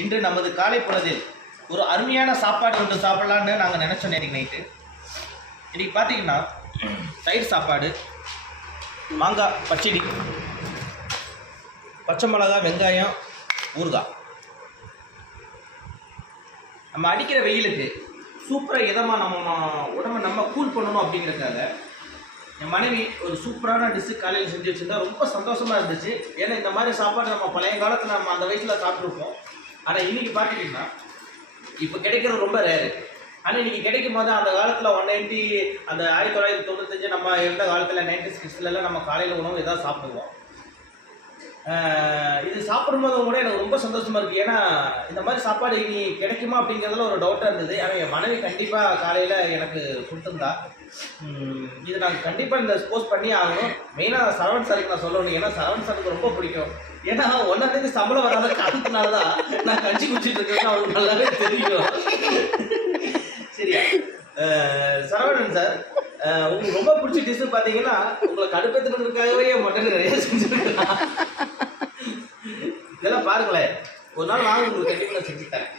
இன்று நமது காலை பொழுதில் ஒரு அருமையான சாப்பாடு ஒன்று சாப்பிடலான்னு நாங்கள் நினச்சோம். நேற்று நைட்டு இன்றைக்கி பார்த்தீங்கன்னா தயிர் சாப்பாடு, மாங்காய் பச்சடி, பச்சை மிளகா, வெங்காயம், ஊறுகாய். நம்ம அடிக்கிற வெயிலுக்கு சூப்பராக இதமாக நம்ம உடம்பை நம்ம கூல் பண்ணணும் அப்படிங்கிறதுக்காக என் மனைவி ஒரு சூப்பரான டிஷ்ஷு காலையில் செஞ்சு வச்சுருந்தா ரொம்ப சந்தோஷமாக இருந்துச்சு. ஏன்னா இந்த மாதிரி சாப்பாடு நம்ம பழைய காலத்தில் நம்ம அந்த வயசில் சாப்பிட்ருப்போம். ஆனால் இன்றைக்கி பார்த்துட்டிங்கன்னா இப்போ கிடைக்கிறது ரொம்ப ரேரு. ஆனால் இன்றைக்கி கிடைக்கும் போது அந்த காலத்தில் 190 அந்த 1995 நம்ம இருந்த காலத்தில் 90s கிட்ஸ்லாம் நம்ம காலையில் உணவு எதாவது சாப்பிடுவோம். இது சாப்பிடும்போது கூட எனக்கு ரொம்ப சந்தோஷமாக இருக்குது. ஏன்னா இந்த மாதிரி சாப்பாடு இனி கிடைக்குமா அப்படிங்கிறதுல ஒரு டவுட்டாக இருந்தது. ஆனால் என் மனைவி கண்டிப்பாக காலையில் எனக்கு கொடுத்துருந்தா. இது நாங்கள் கண்டிப்பாக இந்த போஸ்ட் பண்ணி ஆகணும். மெயினாக சரவண் சாருக்கு நான் சொல்லணும். ஏன்னா சரவண் சாருக்கு ரொம்ப பிடிக்கும். ஏன்னா 1ஆம் சம்பளம் வராத காரணத்தினால தான் நான் கஞ்சி குடிச்சிட்டு இருக்கேன்னு அவருக்கு நல்லாவே தெரியும். சரியா சரவணன் சார், உங்களுக்கு ரொம்ப பிடிச்ச டிஷ்ஷு பார்த்தீங்கன்னா உங்களை கடுப்பேற்றுறதுக்காகவே மட்டன் நிறைய செஞ்சுருக்கலாம். இதெல்லாம் பாருங்களேன், ஒரு நாள் வாங்க உங்களுக்கு கண்டிப்பாக நான் செஞ்சு தரேன்.